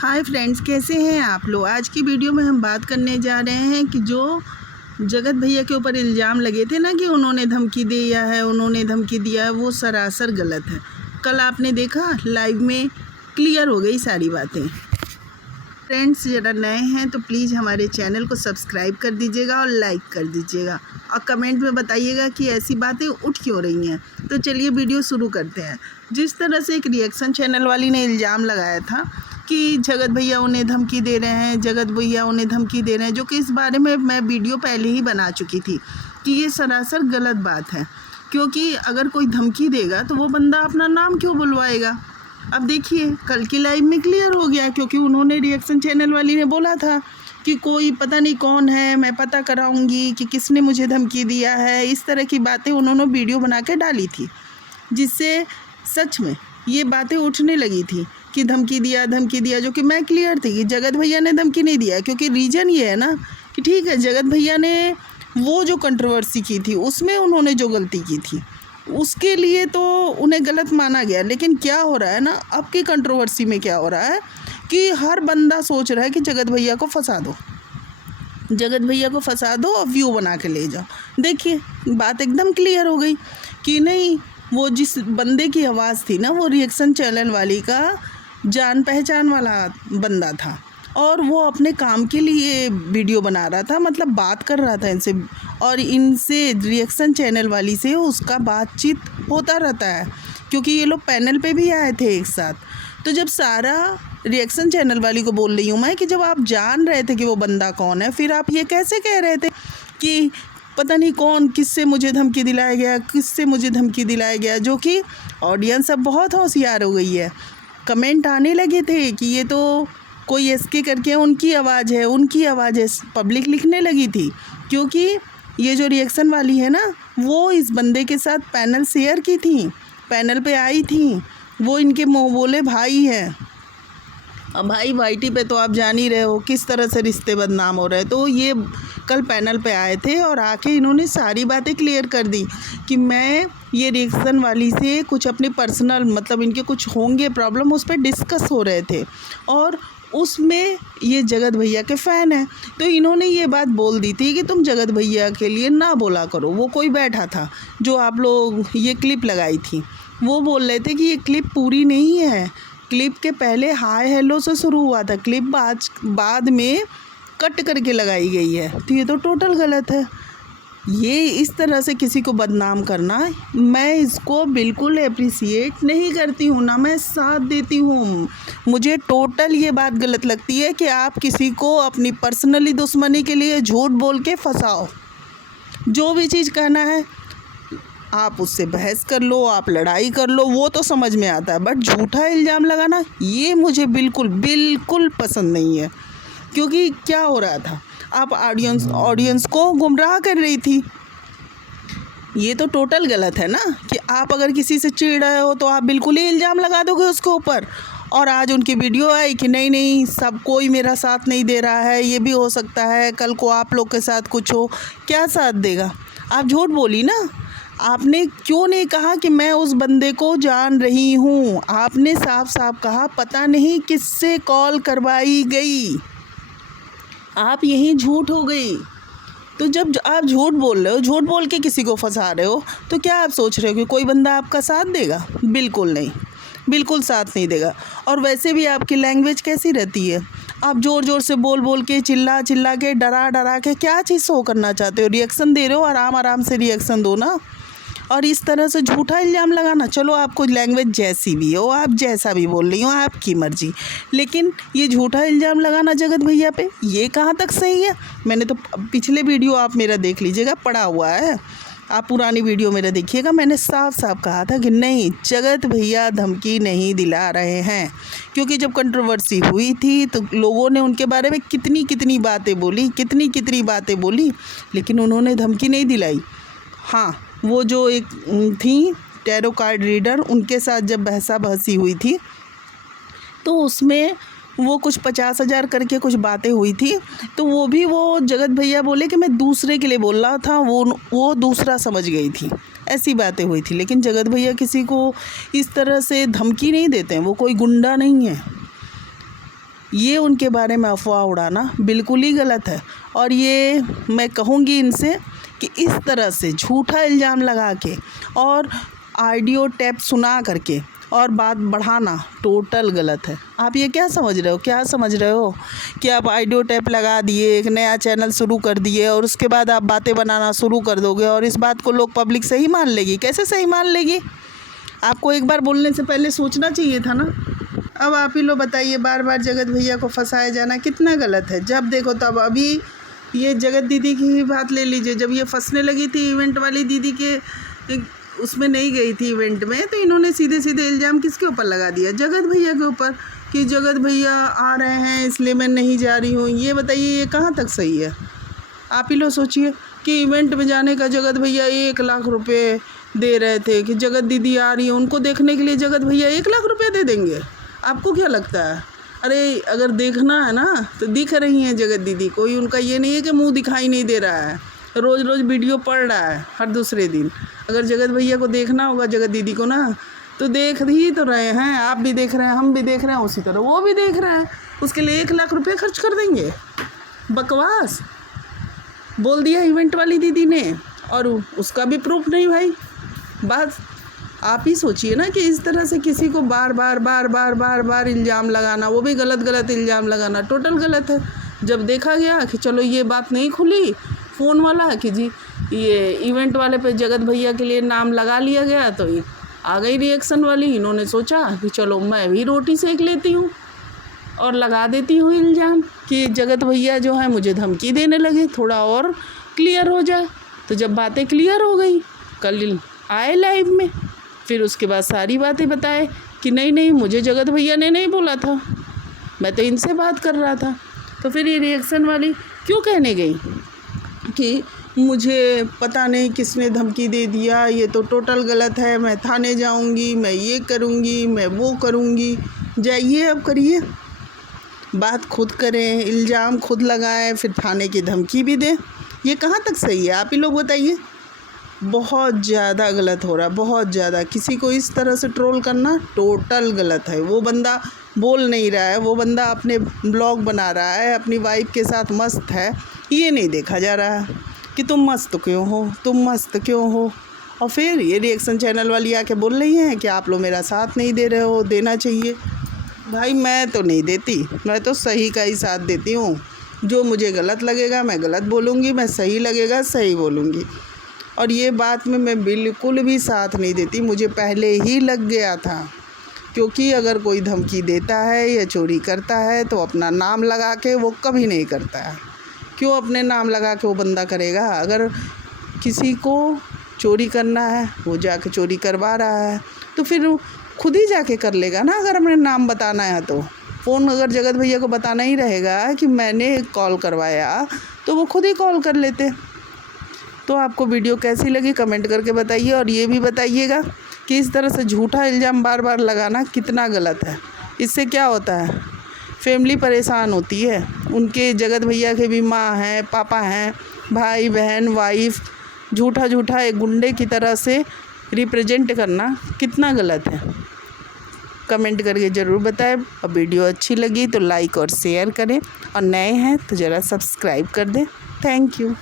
Hi friends, कैसे हैं आप लोग। आज की वीडियो में हम बात करने जा रहे हैं कि जो जगत भैया के ऊपर इल्ज़ाम लगे थे ना कि उन्होंने धमकी दिया है, उन्होंने धमकी दिया है, वो सरासर गलत है। कल आपने देखा लाइव में क्लियर हो गई सारी बातें। फ्रेंड्स, ज़रा नए हैं तो प्लीज़ हमारे चैनल को सब्सक्राइब कर दीजिएगा और लाइक कर दीजिएगा और कमेंट में बताइएगा कि ऐसी बातें उठ क्यों रही हैं। तो चलिए वीडियो शुरू करते हैं। जिस तरह से एक रिएक्शन चैनल वाली ने इल्ज़ाम लगाया था कि जगत भैया उन्हें धमकी दे रहे हैं, जगत भैया उन्हें धमकी दे रहे हैं, जो कि इस बारे में मैं वीडियो पहले ही बना चुकी थी कि ये सरासर गलत बात है। क्योंकि अगर कोई धमकी देगा तो वो बंदा अपना नाम क्यों बुलवाएगा। अब देखिए कल की लाइव में क्लियर हो गया, क्योंकि उन्होंने रिएक्शन चैनल वाली ने बोला था कि कोई पता नहीं कौन है, मैं पता कराऊंगी कि किसने मुझे धमकी दिया है। इस तरह की बातें उन्होंने वीडियो बना के डाली थी, जिससे सच में ये बातें उठने लगी थी कि धमकी दिया, जो कि मैं क्लियर थी कि जगत भैया ने धमकी नहीं दिया। क्योंकि रीज़न ये है ना कि ठीक है, जगत भैया ने वो जो कंट्रोवर्सी की थी उसमें उन्होंने जो गलती की थी उसके लिए तो उन्हें गलत माना गया। लेकिन क्या हो रहा है ना, अब की कंट्रोवर्सी में क्या हो रहा है कि हर बंदा सोच रहा है कि जगत भैया को फंसा दो, जगत भैया को फंसा दो और व्यू बना के ले जाओ। देखिए बात एकदम क्लियर हो गई कि नहीं, वो जिस बंदे की आवाज़ थी ना, वो रिएक्शन चैनल वाली का जान पहचान वाला बंदा था और वो अपने काम के लिए वीडियो बना रहा था, मतलब बात कर रहा था इनसे, और इनसे रिएक्शन चैनल वाली से उसका बातचीत होता रहता है, क्योंकि ये लोग पैनल पे भी आए थे एक साथ। तो जब सारा रिएक्शन चैनल वाली को बोल रही हूँ मैं कि जब आप जान रहे थे कि वो बंदा कौन है, फिर आप ये कैसे कह रहे थे कि पता नहीं कौन किससे मुझे धमकी दिलाया गया, किससे मुझे धमकी दिलाया गया। जो कि ऑडियंस अब बहुत होशियार हो गई है। कमेंट आने लगे थे कि ये तो कोई एसके करके उनकी आवाज़ है, उनकी आवाज़ है, पब्लिक लिखने लगी थी। क्योंकि ये जो रिएक्शन वाली है ना, वो इस बंदे के साथ पैनल शेयर की थी, पैनल पे आई थी, वो इनके मुँह बोले भाई हैं। अब भाई वाईटी पे तो आप जान ही रहे हो किस तरह से रिश्ते बदनाम हो रहे हैं। तो ये कल पैनल पे आए थे और आके इन्होंने सारी बातें क्लियर कर दी कि मैं ये रिएक्शन वाली से कुछ अपनी पर्सनल, मतलब इनके कुछ होंगे प्रॉब्लम, उस पर डिस्कस हो रहे थे और उसमें ये जगत भैया के फ़ैन हैं। तो इन्होंने ये बात बोल दी थी कि तुम जगत भैया के लिए ना बोला करो। वो कोई बैठा था जो आप लोग ये क्लिप लगाई थी, वो बोल रहे थे कि ये क्लिप पूरी नहीं है, क्लिप के पहले हाय हेलो से शुरू हुआ था, क्लिप बाद में कट करके लगाई गई है। तो ये तो टोटल गलत है। ये इस तरह से किसी को बदनाम करना, मैं इसको बिल्कुल अप्रिसिएट नहीं करती हूँ, ना मैं साथ देती हूँ। मुझे टोटल ये बात गलत लगती है कि आप किसी को अपनी पर्सनली दुश्मनी के लिए झूठ बोल के फंसाओ। जो भी चीज़ कहना है आप उससे बहस कर लो, आप लड़ाई कर लो, वो तो समझ में आता है, बट झूठा इल्ज़ाम लगाना ये मुझे बिल्कुल पसंद नहीं है। क्योंकि क्या हो रहा था, आप ऑडियंस को गुमराह कर रही थी। ये तो टोटल गलत है ना कि आप अगर किसी से चिढ़ रहे हो तो आप बिल्कुल ही इल्ज़ाम लगा दोगे उसके ऊपर। और आज उनकी वीडियो आई कि नहीं सब कोई मेरा साथ नहीं दे रहा है, ये भी हो सकता है कल को आप लोग के साथ कुछ हो। क्या साथ देगा? आप झूठ बोली ना। आपने क्यों नहीं कहा कि मैं उस बंदे को जान रही हूँ? आपने साफ साफ कहा पता नहीं किससे कॉल करवाई गई। आप यहीं झूठ हो गई। तो जब आप झूठ बोल रहे हो, झूठ बोल के किसी को फंसा रहे हो, तो क्या आप सोच रहे हो कि कोई बंदा आपका साथ देगा? बिल्कुल नहीं, बिल्कुल साथ नहीं देगा। और वैसे भी आपकी लैंग्वेज कैसी रहती है, आप ज़ोर ज़ोर से बोल के, चिल्ला के, डरा के क्या चीज़ शो करना चाहते हो? रिएक्शन दे रहे हो, आराम से रिएक्शन दो ना। और इस तरह से झूठा इल्ज़ाम लगाना, चलो आपको लैंग्वेज जैसी भी हो, आप जैसा भी बोल रही हो, आपकी मर्ज़ी, लेकिन ये झूठा इल्ज़ाम लगाना जगत भैया पे, ये कहाँ तक सही है? मैंने तो पिछले वीडियो आप मेरा देख लीजिएगा, पड़ा हुआ है, आप पुरानी वीडियो मेरा देखिएगा। मैंने साफ कहा था कि नहीं, जगत भैया धमकी नहीं दिला रहे हैं। क्योंकि जब कंट्रोवर्सी हुई थी तो लोगों ने उनके बारे में कितनी बातें बोली, लेकिन उन्होंने धमकी नहीं दिलाई। हाँ, वो जो एक थी टैरो कार्ड रीडर, उनके साथ जब बहसी हुई थी तो उसमें वो कुछ 50,000 करके कुछ बातें हुई थी, तो वो भी वो जगत भैया बोले कि मैं दूसरे के लिए बोल रहा था, वो दूसरा समझ गई थी, ऐसी बातें हुई थी। लेकिन जगत भैया किसी को इस तरह से धमकी नहीं देते हैं, वो कोई गुंडा नहीं है। ये उनके बारे में अफवाह उड़ाना बिल्कुल ही गलत है। और ये मैं कहूँगी इनसे कि इस तरह से झूठा इल्ज़ाम लगा के और ऑडियो टेप सुना करके और बात बढ़ाना टोटल गलत है। आप ये क्या समझ रहे हो, क्या समझ रहे हो कि आप ऑडियो टेप लगा दिए, एक नया चैनल शुरू कर दिए और उसके बाद आप बातें बनाना शुरू कर दोगे और इस बात को लोग पब्लिक सही मान लेगी? कैसे सही मान लेगी? आपको एक बार बोलने से पहले सोचना चाहिए था ना। अब आप ही लोग बताइए, बार बार जगत भैया को फंसाया जाना कितना गलत है। जब देखो तब अभी ये जगत दीदी की ही बात ले लीजिए, जब ये फंसने लगी थी इवेंट वाली दीदी के उसमें नहीं गई थी इवेंट में, तो इन्होंने सीधे सीधे इल्ज़ाम किसके ऊपर लगा दिया? जगत भैया के ऊपर कि जगत भैया आ रहे हैं इसलिए मैं नहीं जा रही हूँ। ये बताइए ये कहाँ तक सही है? आप ही लोग सोचिए कि इवेंट में जाने का जगत भैया 1 लाख रुपये दे रहे थे कि जगत दीदी आ रही है, उनको देखने के लिए जगत भैया 1 लाख रुपये दे देंगे? आपको क्या लगता है? अरे अगर देखना है ना तो दिख रही हैं जगत दीदी, कोई उनका ये नहीं है कि मुंह दिखाई नहीं दे रहा है, रोज़ रोज़ वीडियो पड़ रहा है हर दूसरे दिन। अगर जगत भैया को देखना होगा जगत दीदी को ना तो देख ही तो रहे हैं, आप भी देख रहे हैं, हम भी देख रहे हैं, उसी तरह वो भी देख रहे हैं। उसके लिए 1 लाख रुपये खर्च कर देंगे? बकवास बोल दिया इवेंट वाली दीदी ने, और उसका भी प्रूफ नहीं भाई। बात आप ही सोचिए ना कि इस तरह से किसी को बार बार इल्ज़ाम लगाना, वो भी गलत इल्ज़ाम लगाना टोटल गलत है। जब देखा गया कि चलो ये बात नहीं खुली फ़ोन वाला कि जी ये इवेंट वाले पे जगत भैया के लिए नाम लगा लिया गया, तो ये आ गई रिएक्शन वाली। इन्होंने सोचा कि चलो मैं भी रोटी सेक लेती हूँ और लगा देती हूँ इल्ज़ाम कि जगत भैया जो है मुझे धमकी देने लगे, थोड़ा और क्लियर हो जाए। तो जब बातें क्लियर हो गई, कल आए लाइव में, फिर उसके बाद सारी बातें बताए कि नहीं मुझे जगत भैया ने नहीं बोला था, मैं तो इनसे बात कर रहा था। तो फिर ये रिएक्शन वाली क्यों कहने गई कि मुझे पता नहीं किसने धमकी दे दिया, ये तो टोटल गलत है, मैं थाने जाऊंगी, मैं ये करूंगी, मैं वो करूंगी। जाइए अब करिए, बात खुद करें, इल्ज़ाम खुद लगाएं, फिर थाने की धमकी भी दें। ये कहाँ तक सही है? आप ही लोग बताइए। बहुत ज़्यादा गलत हो रहा है, बहुत ज़्यादा। किसी को इस तरह से ट्रोल करना टोटल गलत है। वो बंदा बोल नहीं रहा है, वो बंदा अपने ब्लॉग बना रहा है, अपनी वाइफ के साथ मस्त है, ये नहीं देखा जा रहा है कि तुम मस्त क्यों हो, तुम मस्त क्यों हो। और फिर ये रिएक्शन चैनल वाली आके बोल रही हैं कि आप लोग मेरा साथ नहीं दे रहे हो, देना चाहिए। भाई मैं तो नहीं देती, मैं तो सही का ही साथ देती हूँ। जो मुझे गलत लगेगा मैं गलत बोलूँगी, मैं सही लगेगा सही बोलूँगी। और ये बात में मैं बिल्कुल भी साथ नहीं देती, मुझे पहले ही लग गया था। क्योंकि अगर कोई धमकी देता है या चोरी करता है तो अपना नाम लगा के वो कभी नहीं करता है। क्यों अपने नाम लगा के वो बंदा करेगा? अगर किसी को चोरी करना है, वो जाके चोरी करवा रहा है तो फिर खुद ही जाके कर लेगा ना। अगर अपने नाम बताना है तो फ़ोन अगर जगत भैया को बताना ही रहेगा कि मैंने कॉल करवाया तो वो खुद ही कॉल कर लेते। तो आपको वीडियो कैसी लगी कमेंट करके बताइए, और ये भी बताइएगा कि इस तरह से झूठा इल्ज़ाम बार बार लगाना कितना गलत है। इससे क्या होता है? फैमिली परेशान होती है। उनके जगत भैया के भी माँ हैं, पापा हैं, भाई बहन, वाइफ, झूठा एक गुंडे की तरह से रिप्रेजेंट करना कितना गलत है। कमेंट करके ज़रूर बताएं। और वीडियो अच्छी लगी तो लाइक और शेयर करें, और नए हैं तो ज़रा सब्सक्राइब कर दें। Thank you.